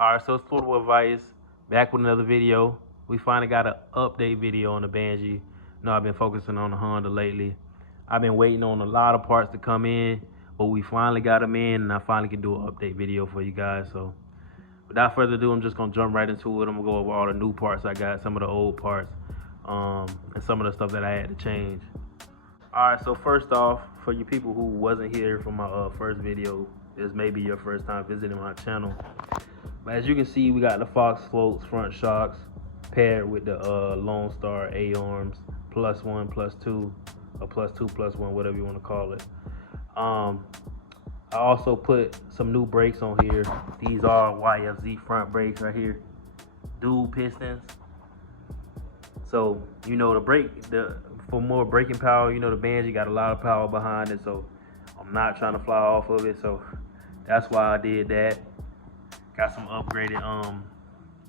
Alright, so it's Total Advice, back with another video. We finally got an update video on the Banshee. You know, I've been focusing on the Honda lately. I've been waiting on a lot of parts to come in, but we finally got them in, and I finally can do an update video for you guys. So without further ado, I'm just gonna jump right into it. I'm gonna go over all the new parts I got, some of the old parts, and some of the stuff that I had to change. Alright, so first off, for you people who wasn't here for my first video, this may be your first time visiting my channel. But as you can see, we got the Fox floats front shocks paired with the Lone Star A-arms +1, +2, or +2, +1, whatever you want to call it. I also put some new brakes on here. These are YFZ front brakes right here, dual pistons. So you know for more braking power, you know the Banshee got a lot of power behind it. So I'm not trying to fly off of it. So that's why I did that. Got some upgraded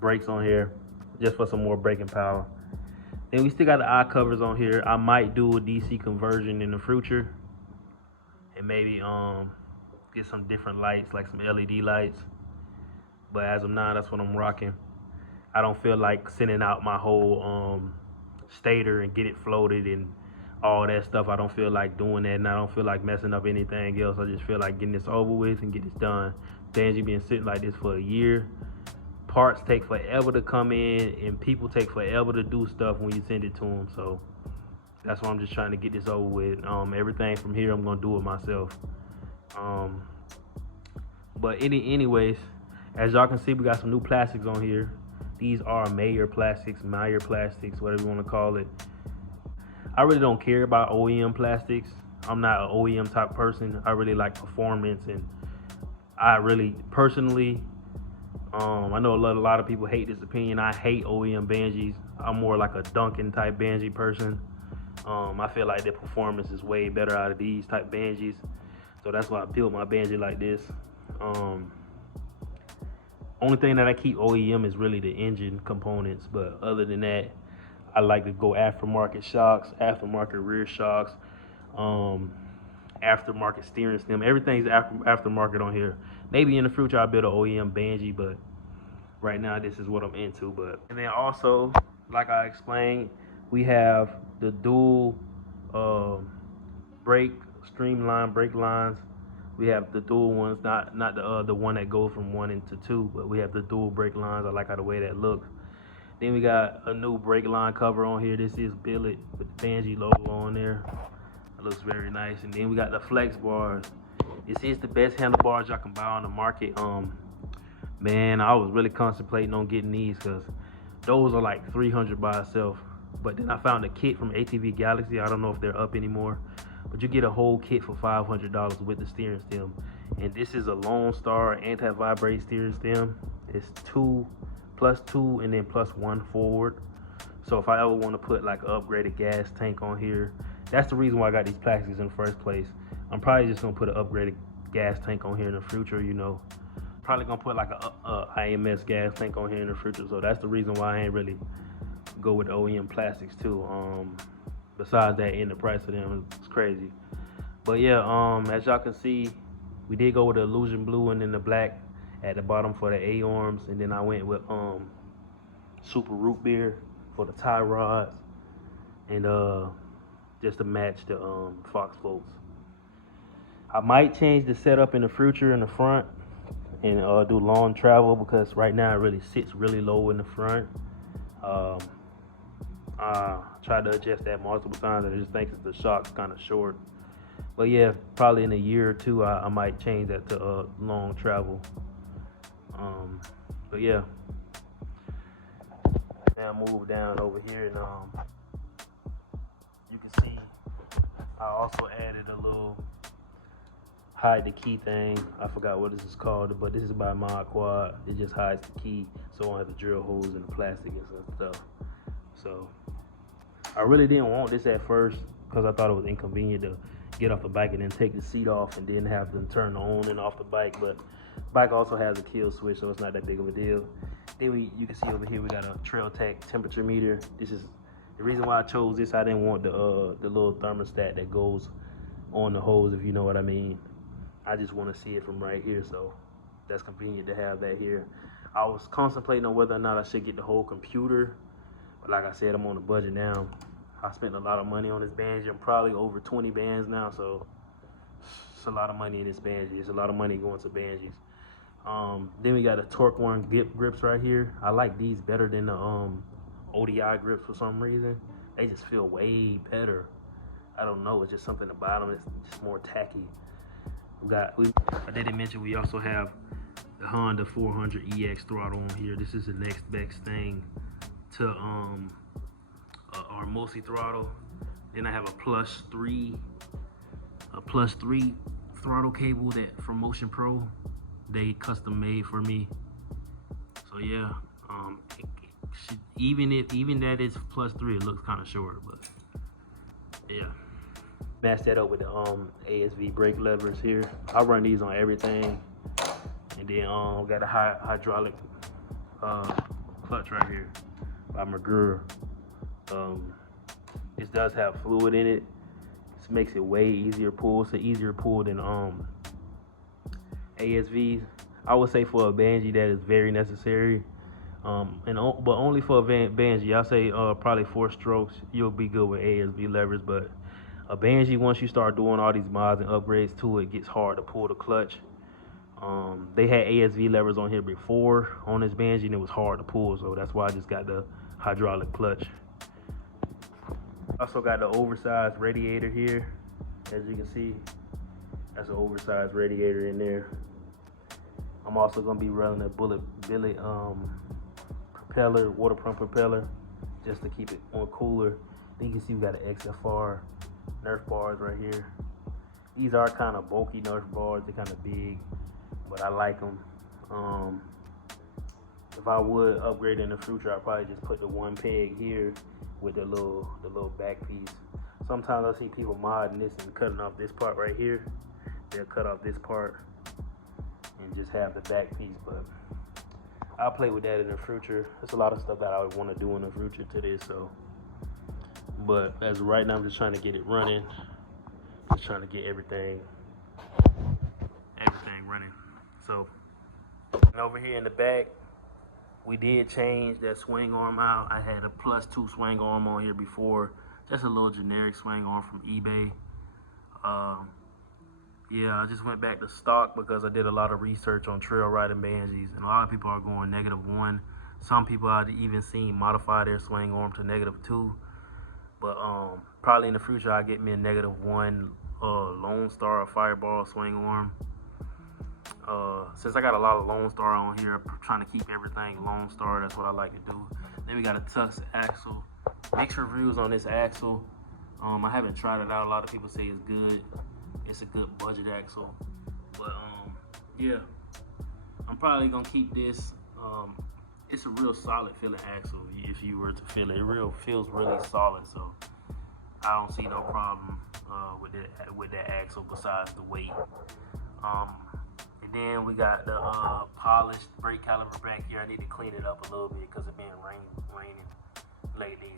brakes on here just for some more braking power. Then we still got the eye covers on here. I might do a DC conversion in the future and maybe get some different lights, like some LED lights. But as of now, that's what I'm rocking. I don't feel like sending out my whole stator and get it floated and all that stuff. I don't feel like doing that, and I don't feel like messing up anything else. I just feel like getting this over with and get this done. Banshee been sitting like this for a year. Parts take forever to come in, and people take forever to do stuff when you send it to them. So that's why I'm just trying to get this over with. Everything from here, I'm gonna do it myself. But anyways, as y'all can see, we got some new plastics on here. These are Meyer plastics, whatever you want to call it. I really don't care about OEM plastics. I'm not an OEM type person. I really like performance, and I really personally, I know a lot of people hate this opinion. I hate OEM Banshees. I'm more like a Duncan type Banshee person. I feel like the performance is way better out of these type Banshees. So that's why I built my Banshee like this. Only thing that I keep OEM is really the engine components, but other than that, I like to go aftermarket shocks, aftermarket rear shocks, aftermarket steering stem. Everything's aftermarket on here. Maybe in the future I'll build an OEM Banshee, but right now this is what I'm into. And then also, like I explained, we have the dual streamline brake lines. We have the dual ones, not the one that goes from 1 into 2, but we have the dual brake lines. I like how the way that looks. Then we got a new brake line cover on here. This is billet with the Banshee logo on there. It looks very nice. And then we got the flex bars. This is the best handlebars y'all can buy on the market. Man, I was really contemplating on getting these because those are like $300 by itself. But then I found a kit from ATV Galaxy. I don't know if they're up anymore, but you get a whole kit for $500 with the steering stem. And this is a Lone Star anti-vibrate steering stem. It's +2 and then +1 forward. So if I ever want to put like an upgraded gas tank on here, that's the reason why I got these plastics in the first place. I'm probably just gonna put an upgraded gas tank on here in the future, you know. Probably gonna put like a IMS gas tank on here in the future. So that's the reason why I ain't really go with OEM plastics too. Besides that, in the price of them, it's crazy. But yeah, as y'all can see, we did go with the illusion blue and then the black at the bottom for the A-arms, and then I went with super root beer for the tie rods, and just to match the Fox floats. I might change the setup in the future in the front and do long travel, because right now it really sits really low in the front. I tried to adjust that multiple times, and I just think that the shock's kind of short. But yeah, probably in a year or two, I might change that to long travel. But yeah, now move down over here, and you can see I also added a little hide the key thing. I forgot what this is called, but this is by Mod Quad. It just hides the key, so I don't have to drill holes in the plastic and stuff. So I really didn't want this at first because I thought it was inconvenient to get off the bike and then take the seat off and then have to turn on and off the bike. But the bike also has a kill switch, so it's not that big of a deal. Then you can see over here we got a Trail Tech temperature meter. This is the reason why I chose this. I didn't want the little thermostat that goes on the hose, if you know what I mean. I just want to see it from right here, so that's convenient to have that here. I was contemplating on whether or not I should get the whole computer, but like I said, I'm on a budget now. I spent a lot of money on this Banshee. I'm probably over 20 bands now, so it's a lot of money in this Banshee. It's a lot of money going to Banshees. Then we got the Torque One grips right here. I like these better than the ODI grips for some reason. They just feel way better. I don't know. It's just something about them. It's just more tacky. I didn't mention we also have the Honda 400EX throttle on here. This is the next best thing to our multi throttle. Then I have a plus three throttle cable that from Motion Pro. They custom made for me. So yeah, even that is plus 3, it looks kind of short, but yeah. Match that up with the ASV brake levers here. I run these on everything, and then got a hydraulic clutch right here by McGurr. This does have fluid in it. This makes it way easier pull. It's an easier pull than ASVs. I would say for a Banshee that is very necessary. But only for a Banshee. I say probably 4 strokes. You'll be good with ASV levers, but a Banshee, once you start doing all these mods and upgrades to it, it gets hard to pull the clutch. They had ASV levers on here before on this Banshee, and it was hard to pull, so that's why I just got the hydraulic clutch. Also got the oversized radiator here. As you can see, that's an oversized radiator in there. I'm also gonna be running a Billet propeller, water pump propeller, just to keep it more cooler. Then you can see we got an XFR Nerf bars right here. These are kind of bulky Nerf bars. They're kind of big, but I like them. If I would upgrade in the future, I'd probably just put the one peg here with the little back piece. Sometimes I see people modding this and cutting off this part right here. They'll cut off this part and just have the back piece, but I'll play with that in the future. There's a lot of stuff that I would want to do in the future to this, so. But as of right now, I'm just trying to get it running. Just trying to get everything running. So, and over here in the back, we did change that swing arm out. I had a +2 swing arm on here before, just a little generic swing arm from eBay. Yeah, I just went back to stock because I did a lot of research on trail riding Banshees, and a lot of people are going -1. Some people I've even seen modify their swing arm to -2. But probably in the future I'll get me a -1 Lone Star or Fireball swing arm. Since I got a lot of Lone Star on here, I'm trying to keep everything Lone Star. That's what I like to do. Then we got a Tux axle. Mixed reviews on this axle. I haven't tried it out. A lot of people say it's good. It's a good budget axle. But yeah, I'm probably gonna keep this. It's a real solid feeling axle. If you were to feel it, feels really solid. So I don't see no problem with that axle besides the weight. And then we got the polished brake caliper back here. I need to clean it up a little bit because it's been raining lately.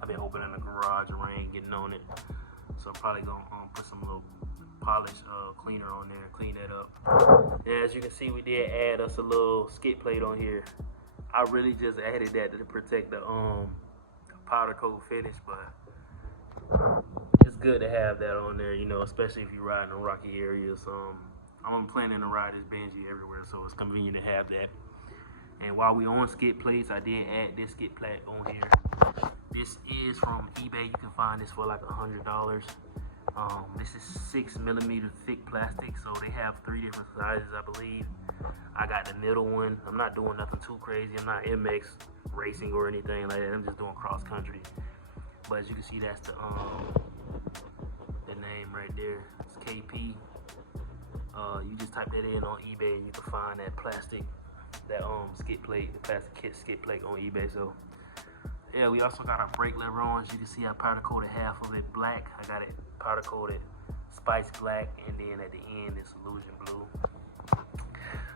I've been opening the garage and rain getting on it. So I'm probably gonna put some little polish cleaner on there, clean that up. And as you can see, we did add us a little skid plate on here. I really just added that to protect the powder coat finish, but it's good to have that on there, you know, especially if you're riding in rocky areas. I'm planning to ride this Banshee everywhere, so it's convenient to have that. And while we on skid plates, I did add this skid plate on here. This is from eBay. You can find this for like $100. This is 6mm thick plastic, so they have 3 different sizes, I believe. I got the middle one. I'm not doing nothing too crazy. I'm not MX racing or anything like that. I'm just doing cross country. But as you can see, that's the name right there. It's KP. You just type that in on eBay and you can find that plastic, that skid plate, the plastic kit skid plate on eBay. So yeah, we also got our brake lever on. As you can see, I powder coated half of it black. I got it powder coated spice black, and then at the end it's illusion blue.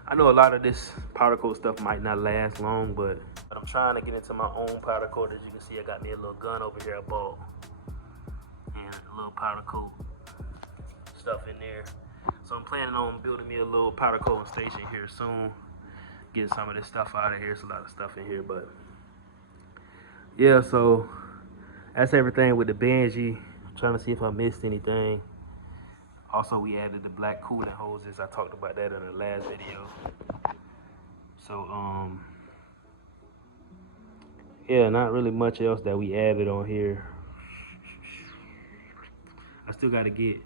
I know a lot of this powder coat stuff might not last long, but I'm trying to get into my own powder coat. As you can see, I got me a little gun over here I bought, and a little powder coat stuff in there. So I'm planning on building me a little powder coating station here soon. get some of this stuff out of here. It's a lot of stuff in here, but yeah, so that's everything with the Banshee. I'm trying to see if I missed anything. Also, we added the black cooling hoses. I talked about that in the last video. So, yeah, not really much else that we added on here. I still got to get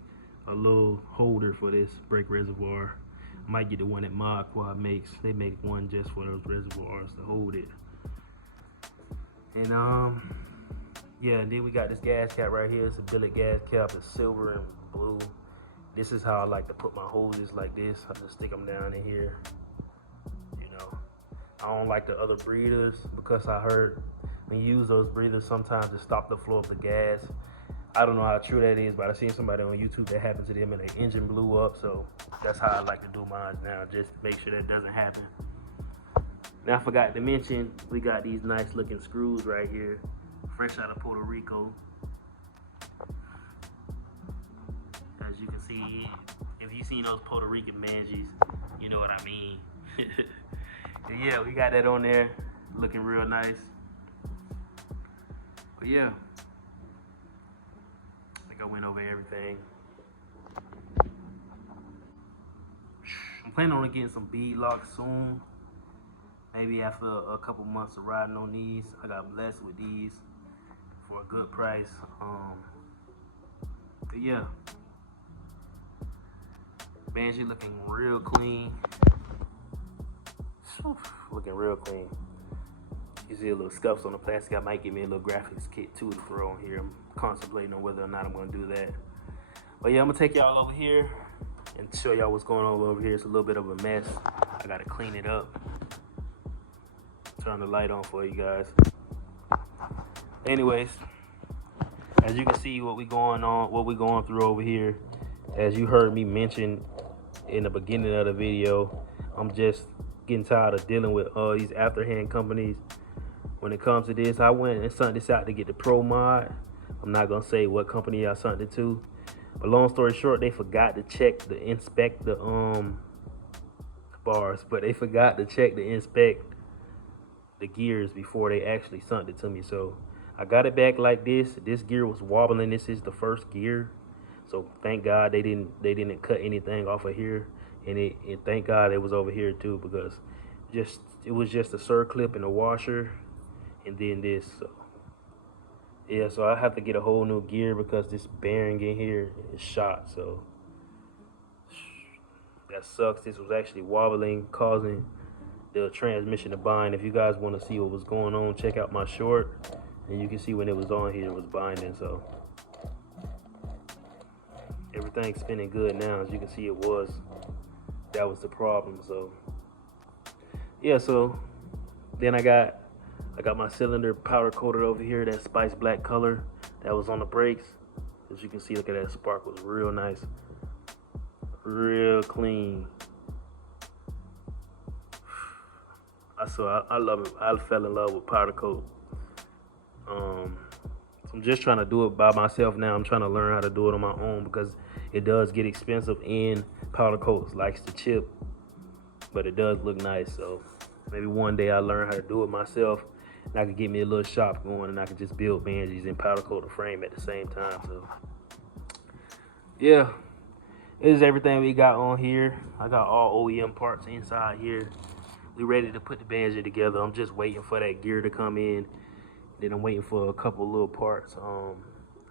a little holder for this brake reservoir. I might get the one that Mod Quad makes. They make one just for those reservoirs to hold it. And yeah, and then we got this gas cap right here. It's a billet gas cap. It's silver and blue. This is how I like to put my hoses, like this. I just stick them down in here. You know, I don't like the other breathers because I heard when you use those breathers, sometimes it stop the flow of the gas. I don't know how true that is, but I seen somebody on YouTube that happened to them and their engine blew up. So that's how I like to do mine now. Just make sure that doesn't happen. Now I forgot to mention, we got these nice looking screws right here, fresh out of Puerto Rico. As you can see, if you've seen those Puerto Rican Banshees, you know what I mean. Yeah, we got that on there, looking real nice. But yeah, I think I went over everything. I'm planning on getting some bead locks soon. Maybe after a couple months of riding on these. I got blessed with these for a good price. But yeah, Banshee looking real clean. Looking real clean. You see a little scuffs on the plastic. I might get me a little graphics kit too to throw on here. I'm contemplating on whether or not I'm gonna do that. But yeah, I'm gonna take y'all over here and show y'all what's going on over here. It's a little bit of a mess. I gotta clean it up. Turn the light on for you guys. Anyways, as you can see what we going through over here. As you heard me mention in the beginning of the video, I'm just getting tired of dealing with these afterhand companies. When it comes to this, I went and sent this out to get the Pro Mod. I'm not gonna say what company I sent it to, but long story short, they forgot to inspect the bars, but they forgot to inspect the gears before they actually sent it to me. So I got it back like this. This gear was wobbling. This is the first gear, so thank God they didn't cut anything off of here, and thank God it was over here too, because it was just a circlip and a washer, and then this. So yeah, so I have to get a whole new gear because this bearing in here is shot. So that sucks. This was actually wobbling, causing the transmission to bind. If you guys want to see what was going on, check out my short, and you can see when it was on here, it was binding. So everything's spinning good now. As you can see, that was the problem. So yeah, so then I got my cylinder powder coated over here, that spice black color that was on the brakes. As you can see, look at that spark, was real nice, real clean. I love it. I fell in love with powder coat. So I'm just trying to do it by myself now. I'm trying to learn how to do it on my own because it does get expensive, and powder coat likes to chip, but it does look nice. So maybe one day I learn how to do it myself, and I could get me a little shop going, and I could just build Banshees and powder coat a frame at the same time. So yeah, this is everything we got on here. I got all OEM parts inside here. We ready to put the Banshee together. I'm just waiting for that gear to come in. Then I'm waiting for a couple little parts.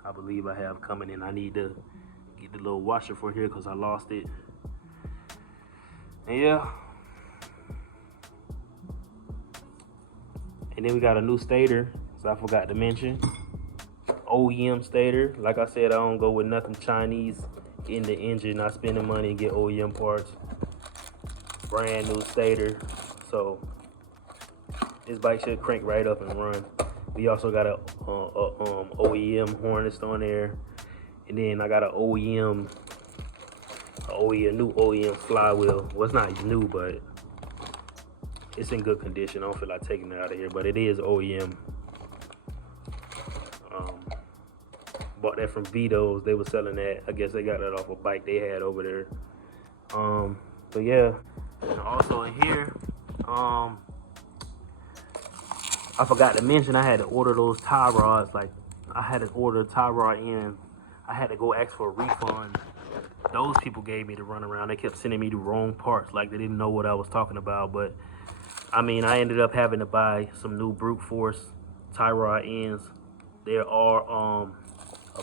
I believe I have coming in. I need to get the little washer for here because I lost it. And yeah. And then we got a new stator, so I forgot to mention. OEM stator. Like I said, I don't go with nothing Chinese in the engine. I spend the money and get OEM parts. Brand new stator. So this bike should crank right up and run. We also got a OEM harness on there, and then I got a new OEM flywheel. Well, it's not new, but it's in good condition. I don't feel like taking it out of here, but it is OEM. Bought that from Vito's. They were selling that. I guess they got that off a bike they had over there. But yeah, and also in here, I forgot to mention I had to order those tie rods. Like, I had to order tie rod ends. I had to go ask for a refund. Those people gave me the runaround. They kept sending me the wrong parts, like they didn't know what I was talking about. But I mean, I ended up having to buy some new brute force tie rod ends. There are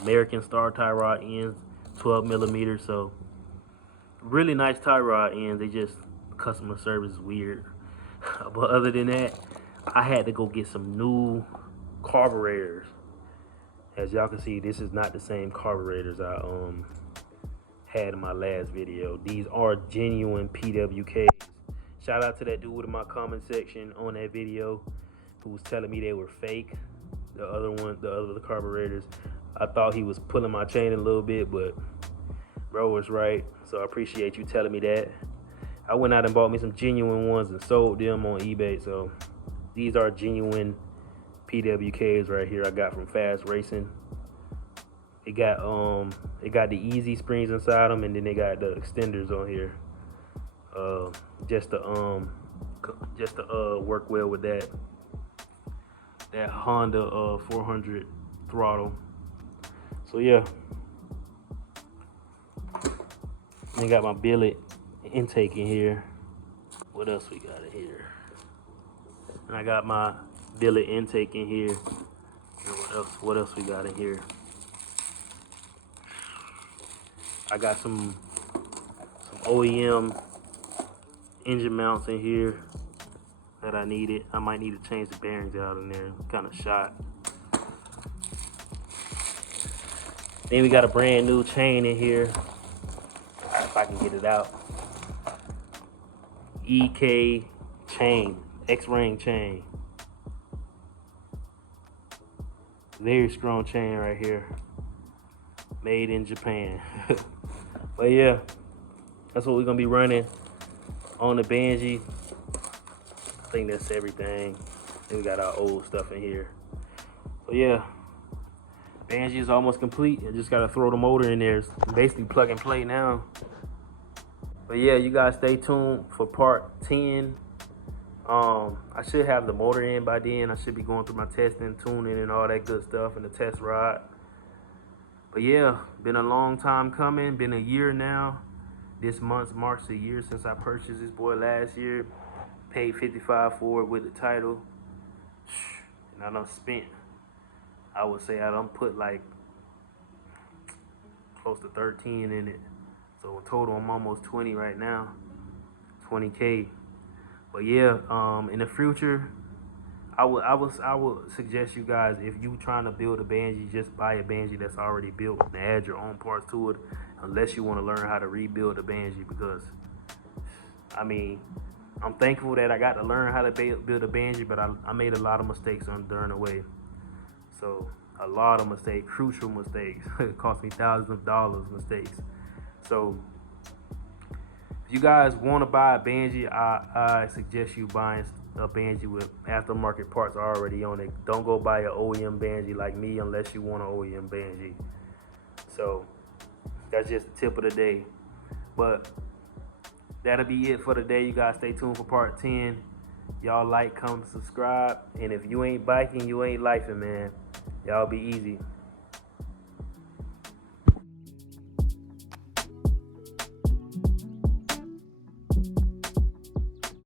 American Star tie rod ends, 12 millimeters. So really nice tie rod ends. They just, customer service is weird. But other than that, I had to go get some new carburetors. As y'all can see, this is not the same carburetors I had in my last video. These are genuine PWKs. Shout out to that dude in my comment section on that video who was telling me they were fake. The other carburetors. I thought he was pulling my chain a little bit, but bro was right. So I appreciate you telling me that. I went out and bought me some genuine ones and sold them on eBay. So these are genuine PWKs right here I got from Fast Racing. It got the easy springs inside them, and then they got the extenders on here. Just to work well with that Honda 400 throttle. So yeah, I got my billet intake in here. What else we got in here? And I got my billet intake in here. And what else we got in here? I got some OEM engine mounts in here that I needed. I might need to change the bearings out in there. Kind of shot. Then we got a brand new chain in here. If I can get it out. EK chain, X-ring chain. Very strong chain right here. Made in Japan. But yeah, that's what we're gonna be running on the Banshee. I think that's everything. Then we got our old stuff in here. So yeah, Banshee is almost complete. I just gotta throw the motor in there. It's basically plug and play now. But yeah, you guys stay tuned for part 10. I should have the motor in by then. I should be going through my testing, tuning, and all that good stuff, and the test ride. But yeah, been a long time coming. Been a year now. This month marks a year since I purchased this boy last year. Paid $55 for it with the title. And I done spent, I would say I done put like close to 13 in it. So in total, I'm almost 20 right now. 20K. But yeah, in the future, I would suggest you guys, if you trying to build a Banshee, just buy a Banshee that's already built and add your own parts to it, unless you want to learn how to rebuild a Banshee. Because I mean, I'm thankful that I got to learn how to build a Banshee, but I made a lot of mistakes during the way. So a lot of mistakes, crucial mistakes. It cost me thousands of dollars mistakes. So if you guys want to buy a Banshee, I suggest you buying a Banshee with aftermarket parts already on it. Don't go buy an OEM Banshee like me unless you want an OEM Banshee. So that's just the tip of the day. But that'll be it for today. You guys stay tuned for part 10. Y'all like, comment, subscribe. And if you ain't biking, you ain't lifing, man. Y'all be easy.